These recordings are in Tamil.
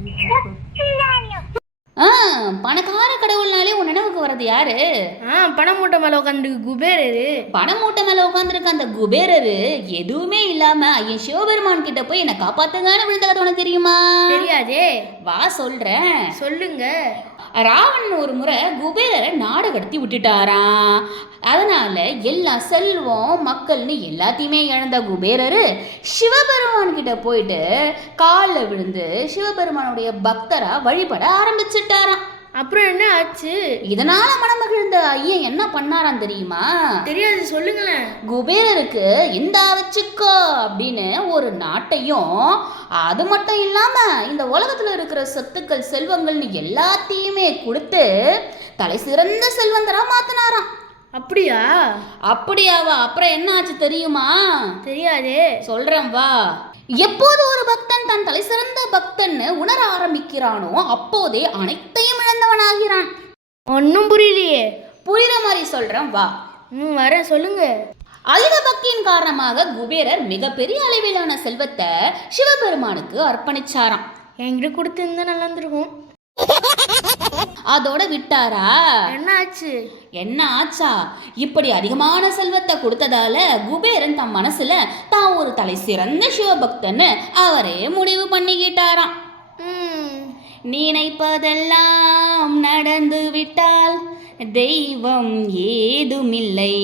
ஆ பணக்கார கடவுள்னாலே உன் நினைவுக்கு வர்றது யாரு? ஆ பணம் மூட்டை மேலே உட்காந்து குபேரரு பணம் மூட்டை மேல உட்காந்துருக்க அந்த குபேரரு எதுவுமே இல்லாம ஐயன் சிவபெருமான் கிட்ட போய் என்னை காப்பாத்துங்கன்னு விழுந்த கதை உனக்கு தெரியுமா? தெரியாதே. வா சொல்றேன். சொல்லுங்க. ராவணன் ஒரு முறை குபேரரை நாடு கடத்தி விட்டுட்டாராம். அதனால எல்லா செல்வம் மக்கள்னு எல்லாத்தையுமே இழந்த குபேரரு சிவபெருமான் கிட்ட போயிட்டு காலில் விழுந்து சிவபெருமானுடைய பக்தரா வழிபட ஆரம்பிச்சிட்டாராம். அப்புறம் என்ன ஆச்சு? இதனால மனமகிழ்ந்த ஐயன் என்ன பண்ணாராம் தெரியுமா? தெரியாது சொல்லுங்களேன். குபேரருக்கு இந்த வச்சுக்கோ அப்படின்னு ஒரு நாட்டையும் அது மட்டும் இல்லாம இந்த உலகத்துல இருக்கிற சொத்துக்கள் செல்வங்கள்னு எல்லாத்தையுமே கொடுத்து தலை சிறந்த செல்வந்தரா மாத்தினாராம். அப்படியா? அப்படியாவா அப்புறம் என்ன ஆச்சு தெரியுமா? தெரியாதே. சொல்றேன் வா. எப்போது ஒரு பக்தன் தன் தலை சிறந்த பக்தன்னு உணர ஆரம்பிக்கிறானோ அப்போதே அனைத்தையும் இழந்தவனாகிறான் ஒன்றும் புரியலையே. புரியுற மாதிரி சொல்றேன் வா. ம் வரேன் சொல்லுங்க. அதிக பக்தியின் காரணமாக குபேரர் மிகப்பெரிய அளவிலான செல்வத்தை சிவபெருமானுக்கு அர்ப்பணிச்சாராம். என்கிட்ட கொடுத்துருந்தா நல்லா இருந்திருக்கும். அதோட விட்டாரா? என்ன ஆச்சு என்ன ஆச்சா? இப்படி அதிகமான செல்வத்தை கொடுத்ததால குபேரன் தம் மனசுல தான் ஒரு தலை சிறந்த சிவபக்தன்னு அவரே முடிவு பண்ணிக்கிட்டாராம். நினைப்பதெல்லாம் நடந்து விட்டால் தெய்வம் ஏதுமில்லை.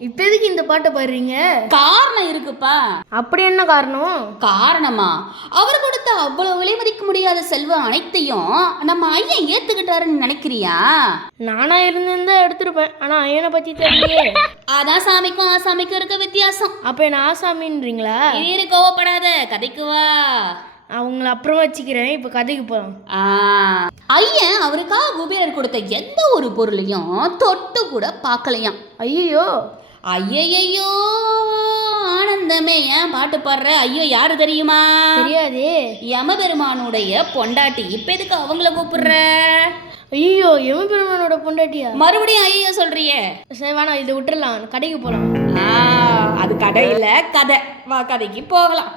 இப்போ எதுக்கு இந்த பாட்டை பாடுறீங்க? காரணம் இருக்குப்பா. அப்படி என்ன காரணம்? காரணமா? அவர் கொடுத்த அவ்வளவு விலை மதிக்க முடியாத செல்வம் அனைத்தையும் நம்ம ஐயன் ஏத்துக்கிட்டாருன்னு நினைக்கிறியா? நானா இருந்திருந்தா எடுத்திருப்பேன். ஆனா ஐயனை பத்தி தெரியலையே. அதான் சாமிக்கும் ஆசாமிக்கும் இருக்க வித்தியாசம். அப்ப என்ன ஆசாமின்றீங்களா? இரு கோவப்படாத. கதைக்கு வா. நான் உங்களை அப்புறம் வச்சுக்கிறேன். இப்போ கதைக்கு போகலாம் ஐயன் அவருக்காக குபேரர் கொடுத்த எந்த ஒரு பொருளையும் தொட்டு கூட பார்க்கலையாம். ஐயோ ஐயையோ ஆனந்தமே. ஏன் பாட்டு பாடுற? ஐயோ யாரு தெரியுமா? தெரியாதே. யமபெருமானுடைய பொண்டாட்டி. இப்ப எதுக்கு அவங்கள கூப்பிடுற? ஐயோ எமபெருமானோட பொண்டாட்டியா? மறுபடியும் ஐயோ சொல்றியே. சரி வேணாம் இதை விட்டுறலாம் கடைக்கு போகலாம் ஆ, அது கடையில கதை. வா கதைக்கு போகலாம்.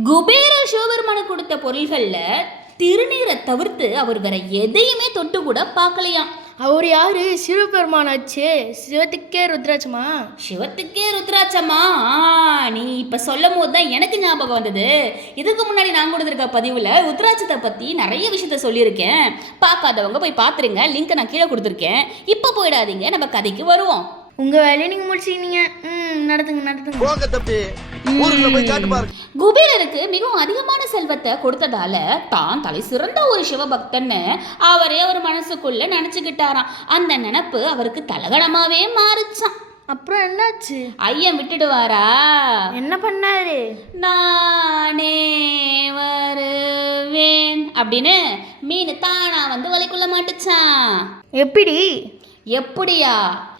குபேர சிவபெருமானுக்கு கொடுத்த பொருள்கள்ல திருநீரை தவிர்த்து அவர் வேற எதையுமே தொட்டு கூட பார்க்கலையாம். அவர் யாரு? சிவபெருமானாச்சு. சிவத்துக்கே ருத்ராட்சமா? சிவத்துக்கே ருத்ராட்சமா? நீ இப்ப சொல்லும் போது தான் எனக்கு ஞாபகம் வந்தது. இதுக்கு முன்னாடி நான் கொடுத்துருக்க பதிவுல ருத்ராட்சத்தை பத்தி நிறைய விஷயத்த சொல்லியிருக்கேன். பார்க்காதவங்க போய் பார்த்துருங்க. லிங்க் நான் கீழே கொடுத்துருக்கேன். இப்போ போயிடாதீங்க. நம்ம கதைக்கு வருவோம். உங்க வேலையை நீங்க முடிச்சிக்கினீங்க. ம் நடத்துங்க நடத்துங்க. குபேரருக்கு மிகவும் அதிகமான செல்வத்தை கொடுத்ததால தான் தலை சிறந்த ஒரு சிவபக்தன்னு அவரே அவர் மனசுக்குள்ள நினைச்சுக்கிட்டாராம். அந்த நினப்பு அவருக்கு தலகணமாவே மாறுச்சான் அப்புறம் என்னாச்சு? ஐயன் விட்டுடுவாரா? என்ன பண்ணாரு? நானே வருவேன் அப்படின்னு மீன் தானா வந்து வலைக்குள்ள மாட்டுச்சான் எப்படி? எப்படியா?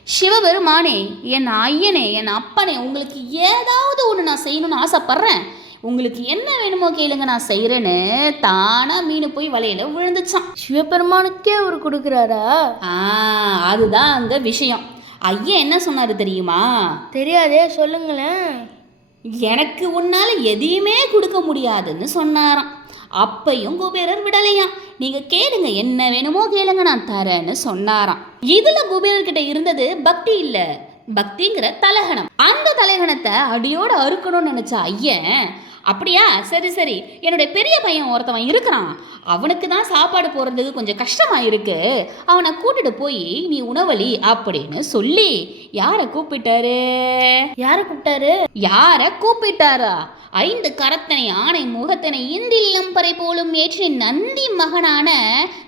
சிவபெருமானே என் ஐயனே என் அப்பனே உங்களுக்கு ஏதாவது ஒன்று நான் செய்யணும்னு ஆசைப்படுறேன். உங்களுக்கு என்ன வேணுமோ கேளுங்க நான் செய்கிறேன்னு தானா மீன் போய் வலையில விழுந்துச்சான். சிவபெருமானுக்கே அவர் கொடுக்குறாரா? ஆ அதுதான் அங்கே விஷயம். ஐயன் என்ன சொன்னார் தெரியுமா? தெரியாதே சொல்லுங்களேன். எனக்கு உன்னால் எதையுமே கொடுக்க முடியாதுன்னு சொன்னாராம். அப்பையும் குபேரர் விடலையாம். நீங்க கேளுங்க என்ன வேணுமோ கேளுங்க நான் தரேன்னு சொன்னாராம். இதுல குபேரர்கிட்ட இருந்தது பக்தி இல்ல. பக்திங்கிற தலகணம். அந்த தலகணத்தை அடியோட அறுக்கணும்னு நினைச்ச ஐயன் அப்படியா? சரி சரி. என்னுடைய பெரிய பையன் ஒருத்தவன் இருக்கிறான். அவனுக்கு தான் சாப்பாடு போடுறதுக்கு கொஞ்சம் கஷ்டமா இருக்கு. அவனை கூட்டிட்டு போய் நீ உணவளி அப்படின்னு சொல்லி. யாரை கூப்பிட்டாரு? யாரை கூப்பிட்டாரு? யார கூப்பிட்டாரா? ஐந்து கரத்தனை ஆணை முகத்தனை இந்தில் நம்பரை போலும் ஏற்றி நந்தி மகனான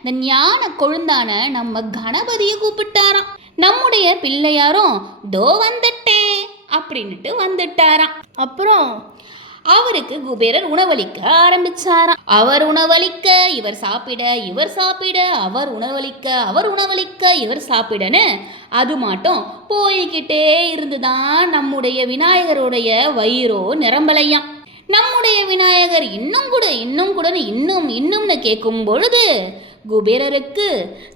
இந்த ஞான கொழுந்தான நம்ம கணபதியை கூப்பிட்டாராம். நம்முடைய பிள்ளையாரும் தோ வந்துட்டேன் அப்படின்னுட்டு வந்துட்டாராம். அப்புறம்? அவருக்கு குபேரர் உணவளிக்க ஆரம்பிச்சாராம். அவர் உணவளிக்க இவர் சாப்பிட இவர் சாப்பிட அவர் உணவளிக்க அவர் உணவளிக்க இவர் சாப்பிடன்னு அது மட்டும் போய்கிட்டே இருந்துதான் நம்முடைய விநாயகருடைய வயிறோ நிரம்பலையாம். நம்முடைய விநாயகர் இன்னும் கூட இன்னும் கூட இன்னும் இன்னும்னு கேட்கும் பொழுது குபேரருக்கு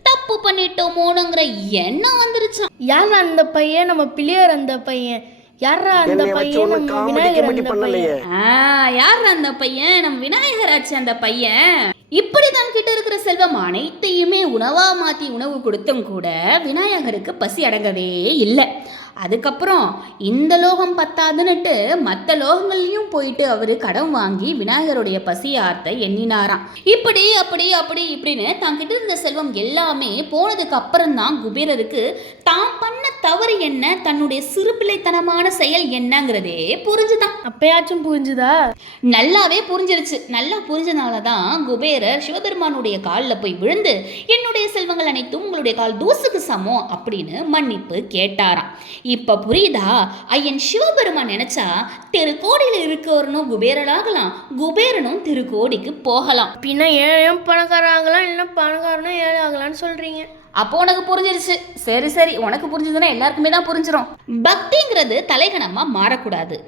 தப்பு பண்ணிட்டோமோனுங்கிற எண்ணம் வந்துருச்சான் யார் அந்த பையன்? நம்ம பிள்ளையார் அந்த பையன். யாரா அந்த பையன்? நம்ம விநாயகர் அந்த பண்ணலையே. பையன். யார் அந்த பையன்? நம்ம விநாயகராச்சு அந்த பையன். இப்படி தான் கிட்ட இருக்கிற செல்வம் அனைத்தையுமே உணவா மாத்தி உணவு கொடுத்தும் கூட விநாயகருக்கு பசி அடங்கவே இல்லை. அதுக்கப்புறம் இந்த லோகம் பத்தாதுன்னுட்டு மற்ற லோகங்கள்லையும் போயிட்டு அவர் கடன் வாங்கி விநாயகருடைய பசி ஆர்த்த எண்ணினாராம். இப்படி அப்படி அப்படி இப்படின்னு தங்கிட்ட இருந்த செல்வம் எல்லாமே போனதுக்கு அப்புறம் தான் குபேரருக்கு தான் பண்ண தவறு என்ன? தன்னுடைய சிறுபிள்ளைத்தனமான செயல் என்னங்கிறதே புரிஞ்சுதான். அப்பயாச்சும் புரிஞ்சுதா? நல்லாவே புரிஞ்சிருச்சு. நல்லா புரிஞ்சனால தான் குபேரர் சிவபெருமானுடைய காலில் போய் விழுந்து என்னுடைய செல்வங்கள் அனைத்தும் உங்களுடைய கால் தூசுக்கு சமம் அப்படின்னு மன்னிப்பு கேட்டாராம். இப்போ புரியுதா? ஐயன் சிவபெருமான் நினைச்சா திருக்கோடியில் இருக்கவரனும் குபேரனாகலாம். குபேரனும் திருக்கோடிக்கு போகலாம். பின்ன ஏழையும் பணக்காரன் ஆகலாம் இல்லைன்னா பணக்காரனும் ஏழை ஆகலாம்னு சொல்றீங்க. அப்போ உனக்கு புரிஞ்சிருச்சு. சரி சரி உனக்கு புரிஞ்சதுன்னா எல்லாருக்குமே தான் புரிஞ்சிடும் பக்திங்கிறது தலைகணமா மாறக்கூடாது.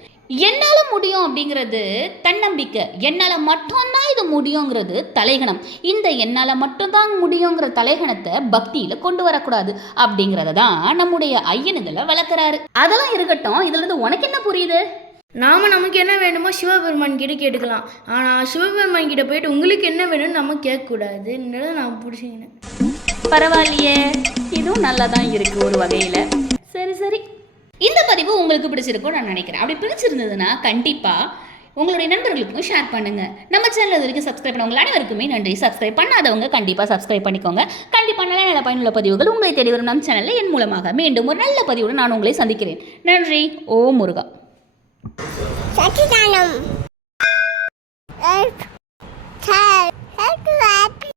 என்னால முடியும் அப்படிங்கிறது தன்னம்பிக்கை. என்னால் மட்டும்தான் இது முடியுங்கிறது தலைகணம். இந்த என்னால் மட்டும்தான் முடியுங்கிற தலைகணத்தை பக்தியில் கொண்டு வரக்கூடாது அப்படிங்கிறத தான் நம்முடைய ஐயனுங்களை வளர்க்குறாரு. அதெல்லாம் இருக்கட்டும் இதுலேருந்து உனக்கு என்ன புரியுது? நாம நமக்கு என்ன வேணுமோ சிவபெருமான் கிட்ட கேட்டுக்கலாம். ஆனால் சிவபெருமான் கிட்ட போயிட்டு உங்களுக்கு என்ன வேணும்னு நம்ம கேட்கக்கூடாதுன்றதை நான் பிடிச்சிக்கினேன் பரவாயில்லையே. இதுவும் நல்லா தான் இருக்கு ஒரு வகையில. சரி சரி. இந்த பதிவு உங்களுக்கு பிடிச்சிருக்கும் நான் நினைக்கிறேன். அப்படி பிடிச்சிருந்ததுன்னா கண்டிப்பா உங்களுடைய நண்பர்களுக்கும் ஷேர் பண்ணுங்க. நம்ம சேனல் இது வரைக்கும் சப்ஸ்கிரைப் பண்ணவங்க அனைவருக்குமே நன்றி. சப்ஸ்கிரைப் பண்ணாதவங்க கண்டிப்பா சப்ஸ்கிரைப் பண்ணிக்கோங்க. கண்டிப்பா நல்ல நல்ல பயனுள்ள பதிவுகள் உங்களை தேடி வரும் நம் சேனல்ல என் மூலமாக மீண்டும் ஒரு நல்ல பதிவுடன் நான் உங்களை சந்திக்கிறேன். நன்றி. ஓ முருகா. சச்சிதானம். சார்